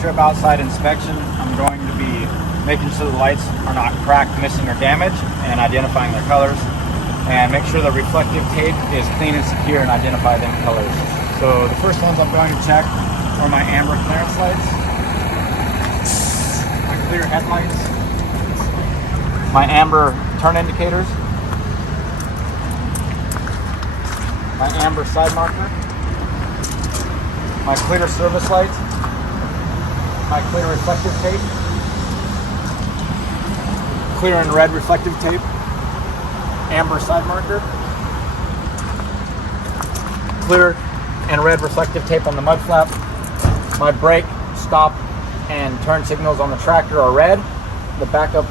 trip outside inspection, I'm going to be making sure the lights are not cracked, missing, or damaged, and identifying their colors. And make sure the reflective tape is clean and secure and identify them colors. So the first ones I'm going to check are my amber clearance lights, my clear headlights, my amber turn indicators, my amber side marker, my clear service light, my clear reflective tape, clear and red reflective tape, amber side marker, clear and red reflective tape on the mud flap. My brake, stop, and turn signals on the tractor are red. The backup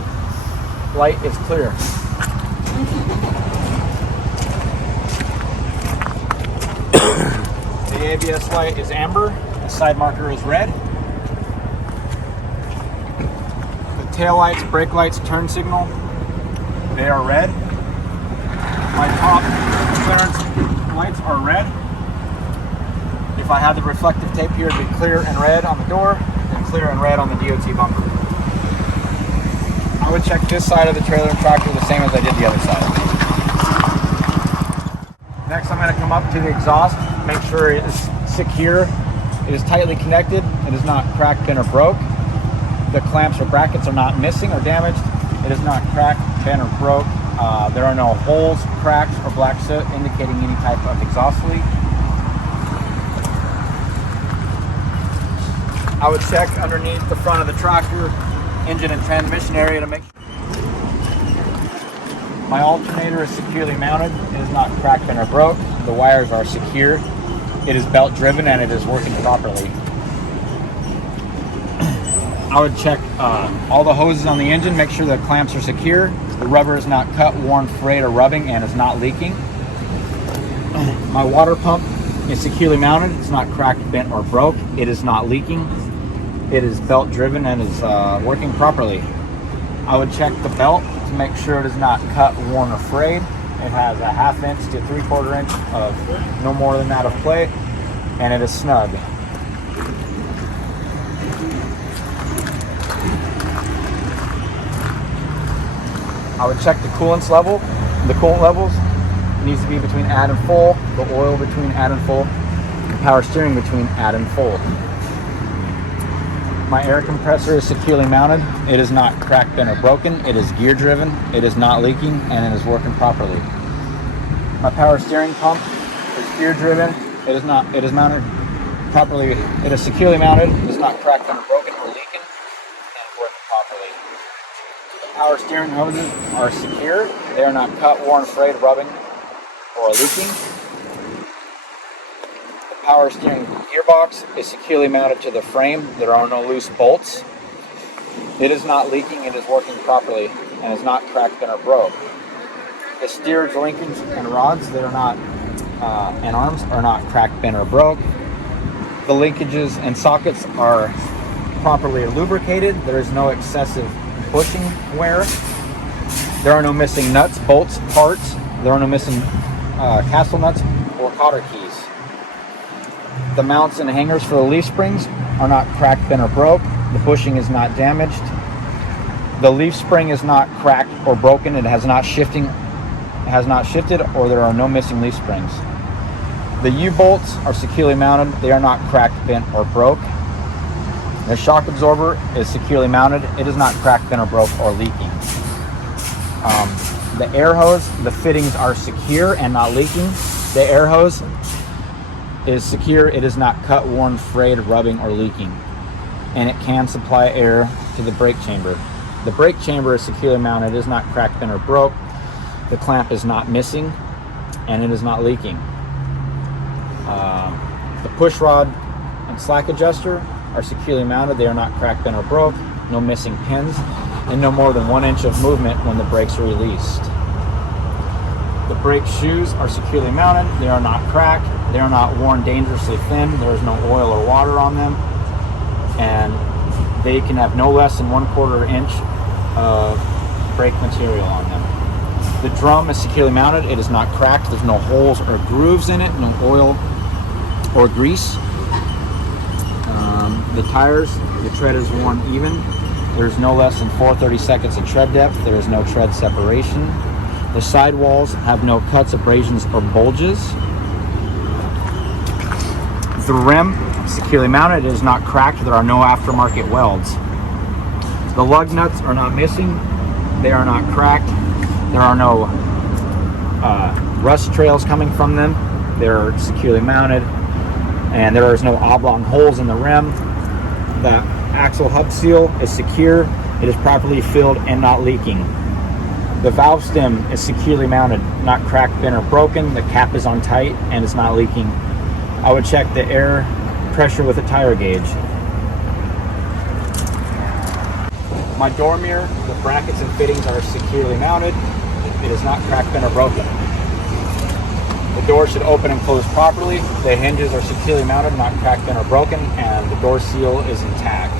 light is clear. The ABS light is amber. The side marker is red. The tail lights, brake lights, turn signal, they are red. My top clearance lights are red. If I had the reflective tape here, it'd be clear and red on the door and clear and red on the DOT bumper. I would check this side of the trailer and tractor the same as I did the other side. Next, I'm going to come up to the exhaust, make sure it is secure, it is tightly connected, it is not cracked, bent, or broke. The clamps or brackets are not missing or damaged. It is not cracked, bent, or broke. There are no holes, cracks, or black soot indicating any type of exhaust leak. I would check underneath the front of the tractor, engine and transmission area to make sure. My alternator is securely mounted. It is not cracked, bent, or broke. The wires are secure. It is belt driven and it is working properly. I would check all the hoses on the engine, make sure the clamps are secure. The rubber is not cut, worn, frayed, or rubbing, and is not leaking. My water pump is securely mounted. It's not cracked, bent, or broke. It is not leaking. It is belt driven and is working properly. I would check the belt to make sure it is not cut, worn, or frayed. It has a 1/2 inch to 3/4 inch of no more than that of play, and it is snug. I would check the coolants level. The coolant levels needs to be between add and full, the oil between add and full, the power steering between add and full. My air compressor is securely mounted. It is not cracked, bent, or broken. It is gear driven. It is not leaking, and it is working properly. My power steering pump is gear driven. It is mounted properly. It is securely mounted. It is not cracked, bent, or broken, or leaking, and is working properly. The power steering hoses are secure. They are not cut, worn, frayed, rubbing, or leaking. Power steering gearbox is securely mounted to the frame. There are no loose bolts. It is not leaking. It is working properly and is not cracked, bent, or broke. The steerage linkage and rods that are not and arms are not cracked, bent, or broke. The linkages and sockets are properly lubricated. There is no excessive bushing wear. There are no missing nuts, bolts, parts. There are no missing castle nuts or cotter keys. The mounts and hangers for the leaf springs are not cracked, bent, or broke. The bushing is not damaged. The leaf spring is not cracked or broken. It has not shifted, or there are no missing leaf springs. The U-bolts are securely mounted. They are not cracked, bent, or broke. The shock absorber is securely mounted. It is not cracked, bent, or broke, or leaking. The air hose, the fittings are secure and not leaking. The air hose is secure. It is not cut, worn, frayed, rubbing, or leaking, and it can supply air to the brake chamber. The brake chamber is securely mounted. It is not cracked, bent, or broke. The clamp is not missing, and it is not leaking. The push rod and slack adjuster are securely mounted. They are not cracked, bent, or broke. No missing pins, and no more than 1 inch of movement when the brakes are released. The brake shoes are securely mounted. They are not cracked. They are not worn dangerously thin. There is no oil or water on them. And they can have no less than 1/4 inch of brake material on them. The drum is securely mounted. It is not cracked. There's no holes or grooves in it. No oil or grease. The tires, the tread is worn even. There's no less than 4/32 of tread depth. There is no tread separation. The sidewalls have no cuts, abrasions, or bulges. The rim is securely mounted. It is not cracked. There are no aftermarket welds. The lug nuts are not missing. They are not cracked. There are no rust trails coming from them. They're securely mounted, and there is no oblong holes in the rim. The axle hub seal is secure. It is properly filled and not leaking. The valve stem is securely mounted, not cracked, bent, or broken. The cap is on tight and it's not leaking. I would check the air pressure with a tire gauge. My door mirror, the brackets and fittings are securely mounted. It is not cracked, bent, or broken. The door should open and close properly. The hinges are securely mounted, not cracked, bent, or broken, and the door seal is intact.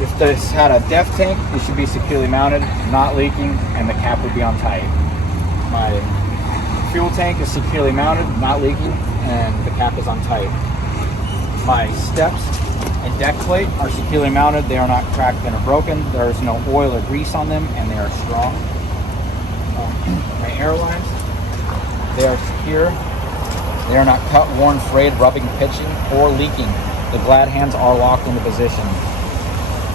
If this had a DEF tank, it should be securely mounted, not leaking, and the cap would be on tight. My fuel tank is securely mounted, not leaking, and the cap is on tight. My steps and deck plate are securely mounted. They are not cracked, bent, or broken. There is no oil or grease on them, and they are strong. My airlines, they are secure. They are not cut, worn, frayed, rubbing, pitching, or leaking. The glad hands are locked into position.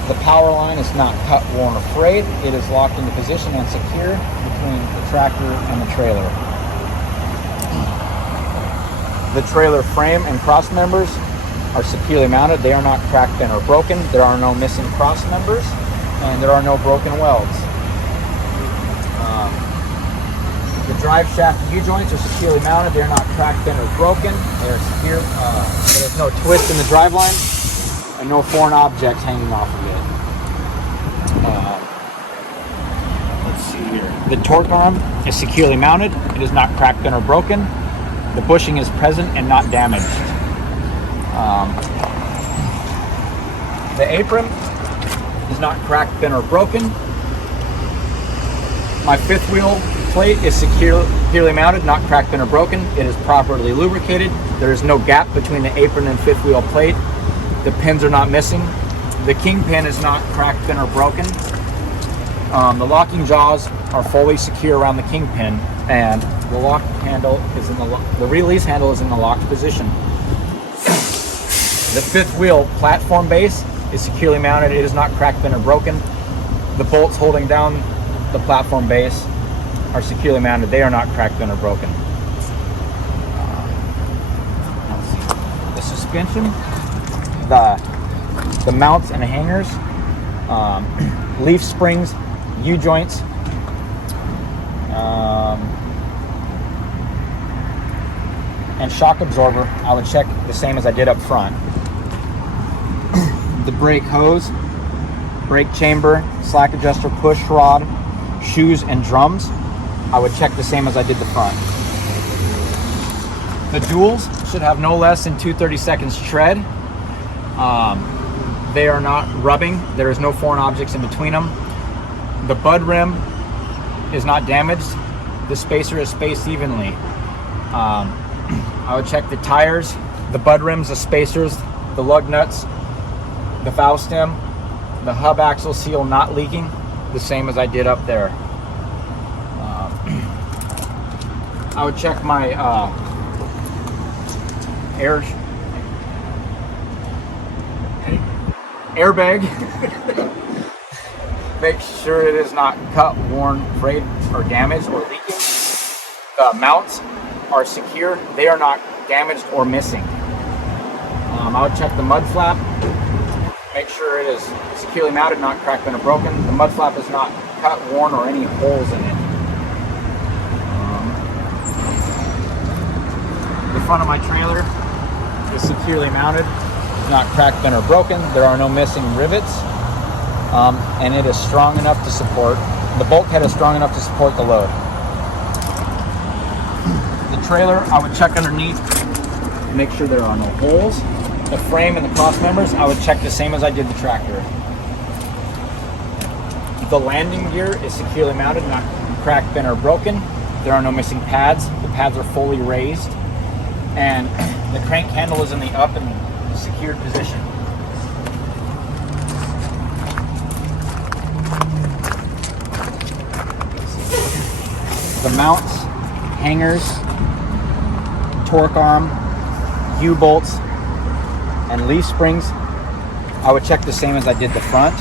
The power line is not cut, worn, or frayed. It is locked into position and secure between the tractor and the trailer. The trailer frame and cross members are securely mounted. They are not cracked, bent, or broken. There are no missing cross members, and there are no broken welds. The drive shaft U-joints are securely mounted. They're not cracked, bent, or broken. They are secure. There's no twist in the drive line and no foreign objects hanging off of it. Let's see here. The torque arm is securely mounted. It is not cracked, bent, or broken. The bushing is present and not damaged. The apron is not cracked, bent, or broken. My fifth wheel plate is securely mounted, not cracked, bent, or broken. It is properly lubricated. There is no gap between the apron and fifth wheel plate. The pins are not missing. The kingpin is not cracked, bent, or broken. The locking jaws are fully secure around the kingpin, and the lock handle is in the release handle is in the locked position. The fifth wheel platform base is securely mounted. It is not cracked, bent, or broken. The bolts holding down the platform base are securely mounted. They are not cracked, bent, or broken. The suspension, the mounts and hangers, leaf springs, U-joints, and shock absorber, I would check the same as I did up front. The brake hose, brake chamber, slack adjuster, push rod, shoes, and drums, I would check the same as I did the front. The duals should have no less than 2/32 tread. They are not rubbing. There is no foreign objects in between them. The bud rim is not damaged. The spacer is spaced evenly. I would check the tires, the bud rims, the spacers, the lug nuts, the valve stem, the hub axle seal not leaking, the same as I did up there. I would check my airbag. Make sure it is not cut, worn, frayed, or damaged, or leaking. The mounts are secure. They are not damaged or missing. I would check the mud flap. Make sure it is securely mounted, not cracked, bent, or broken. The mud flap is not cut, worn, or any holes in it. The front of my trailer is securely mounted, not cracked, bent, or broken. There are no missing rivets, and it is strong enough to support. The bulkhead is strong enough to support the load. The trailer, I would check underneath, make sure there are no holes. The frame and the cross members, I would check the same as I did the tractor. The landing gear is securely mounted, not cracked, bent, or broken. There are no missing pads. The pads are fully raised, and the crank handle is in the up and secured position. mounts, hangers, torque arm, U-bolts, and leaf springs, I would check the same as I did the front.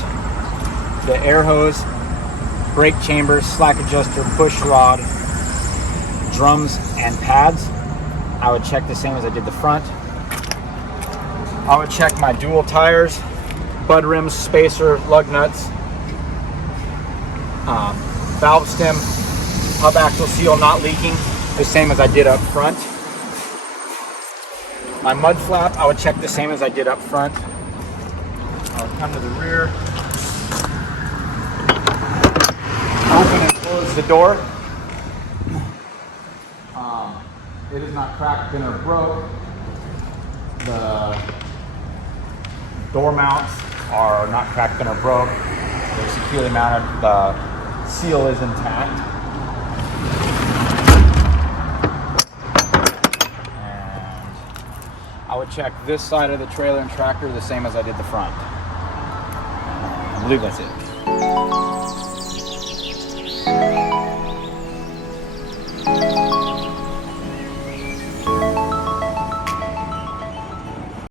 The air hose, brake chambers, slack adjuster, push rod, drums, and pads, I would check the same as I did the front. I would check my dual tires, bud rims, spacer, lug nuts, valve stem, hub axle seal not leaking, the same as I did up front. My mud flap, I would check the same as I did up front. I'll come to the rear, open and close the door. It is not cracked, bent, or broke. The door mounts are not cracked, bent, or broke. They're securely mounted. The seal is intact. And I would check this side of the trailer and tractor the same as I did the front. I believe that's it.